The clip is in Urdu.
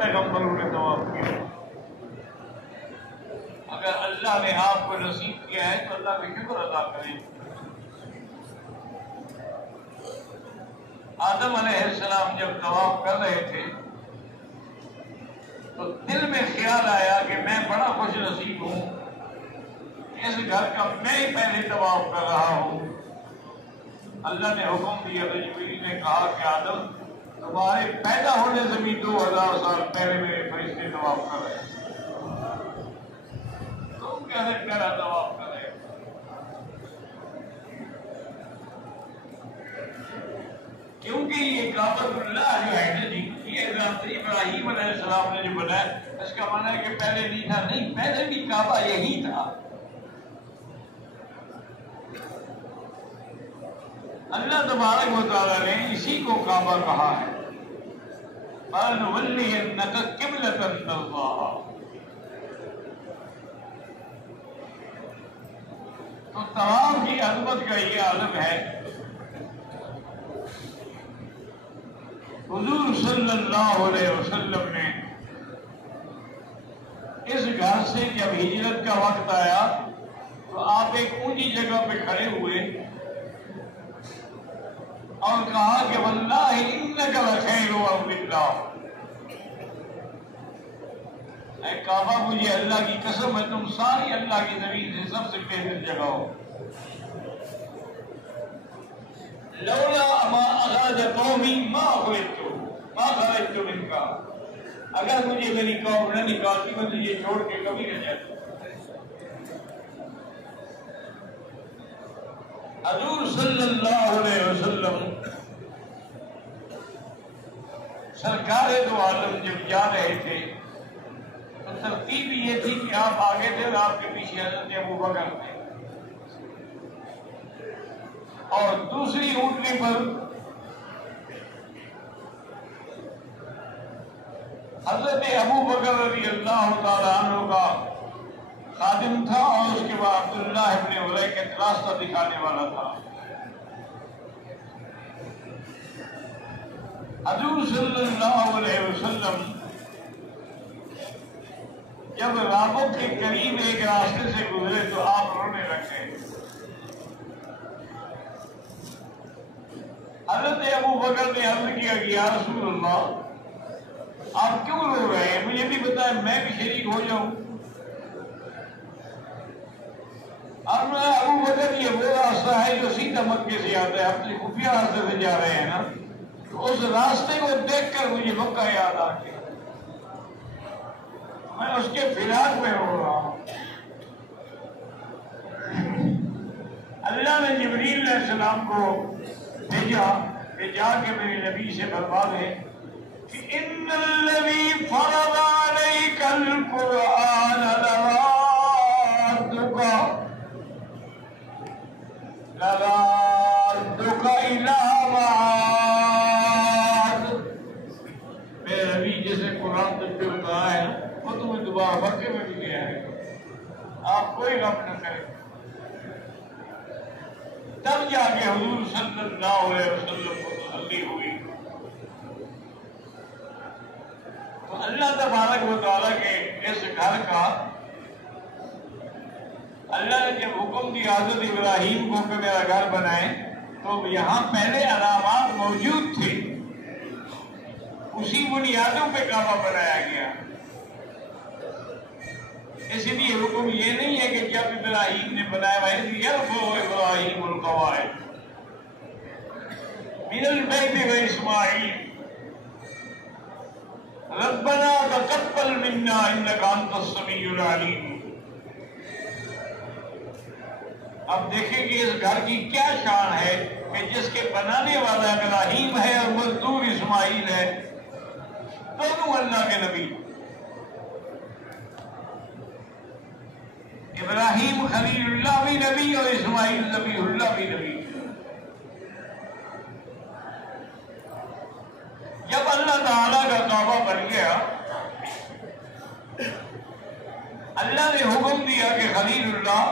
پیغمبروں نے طواف کیا. اگر اللہ نے آپ کو نصیب کیا ہے تو اللہ کا شکر ادا کریں. آدم علیہ السلام جب طواف کر رہے تھے تو دل میں خیال آیا کہ میں بڑا خوش نصیب ہوں، اس گھر کا میں ہی پہلے طواف کر رہا ہوں. اللہ نے حکم دیا تو جبریل نے کہا کہ آدم تمہارے پیدا ہونے سے بھی 2000 سال پہلے میرے فرشتے طواف کر رہے ہیں، تم کیسے پہلا طواف کر رہے ہیں؟ کیونکہ یہ کعبۃ اللہ جو ہے نا جی، یہ حضرت ابراہیم علیہ السلام نے جو بنایا، اس کا معنی ہے کہ پہلے نہیں تھا. نہیں، پہلے بھی کعبہ یہی تھا. اللہ تبارک و تعالیٰ نے اسی کو کعبہ کہا ہے. فَلَنُوَلِّيَنَّكَ قِبْلَةً تَرْضَاهَا. تو طواف کی عظمت کا یہ عالم ہے. حضور صلی اللہ علیہ وسلم نے اس گھر سے جب ہجرت کا وقت آیا تو آپ ایک اونچی جگہ پہ کھڑے ہوئے اور کہا کہ واللہ انک لخیر امر اللہ. اے کعبہ، مجھے اللہ کی قسم ہے تم ساری اللہ کی زمین سے سب سے بہتر جگہ ہو. لولا ما اخرج قومی ما خرجت منکا. اگر مجھے میری قوم نہ نکالتی میں تجھے چھوڑ کے کبھی نہ جاتا. حضور صلی اللہ علیہ وسلم سرکار دو عالم جب جا رہے تھے تو ترتیب یہ تھی کہ آپ آگے تھے اور آپ کے پیچھے حضرت ابوبکر تھے، اور دوسری اونٹنی پر حضرت ابوبکر رضی اللہ تعالیٰ عنہ کا خادم تھا، اور اس کے بعد عبداللہ ابن الیکہ راستہ دکھانے والا تھا. حضور صلی اللہ علیہ وسلم جب رابوں کے قریب ایک راستے سے گزرے تو آپ رونے لگے. حضرت ابوبکر نے عرض کیا کہ یا رسول اللہ آپ کیوں رو رہے ہیں؟ مجھے بھی بتائیں، میں بھی شریک ہو جاؤں. اور میں ابوبکر یہ وہ راستہ ہے جو سیدھا مکے سے آتا ہے، ہم تو خفیہ راستے سے جا رہے ہیں نا، تو اس راستے کو دیکھ کر مجھے مکہ یاد آ گیا، میں اس کے فراق میں رو رہا ہوں. اللہ نے جبریل علیہ السلام کو بھیجا کہ جا کے میرے نبی سے فرما دے کہ ان الذی فرض علیک القرآن لَرَادُّكَ إِلَىٰ مَعَادٍ. میرے نبی جسے قرآن تک جو کہا ہے وہ تمہیں دوبارہ مکے میں بھی لے آئے گا، آپ کوئی غم نہ کریں. تب جا کے حضور صلی اللہ علیہ وسلم کو تسلی ہوئی. تو اللہ تبارک و تعالیٰ کے اس گھر کا اللہ نے جب حکم دیا حضرت ابراہیم کو کہ میرا گھر بنائے تو یہاں پہلے علامات موجود تھے، اسی بنیادوں پہ کعبہ بنایا گیا. اس لیے حکم یہ نہیں ہے کہ جب ابراہیم نے بنایا یرفع ابراہیم القواعد من البیت واسماعیل ربنا تقبل منا انک انت السمیع العلیم. اب دیکھیں کہ اس گھر کی کیا شان ہے کہ جس کے بنانے والا ابراہیم ہے اور مزدور اسماعیل ہے، دونوں اللہ کے نبی. ابراہیم خلیل اللہ بھی نبی اور اسماعیل نبی اللہ بھی نبی. جب اللہ تعالیٰ کا کعبہ بن گیا، اللہ نے حکم دیا کہ خلیل اللہ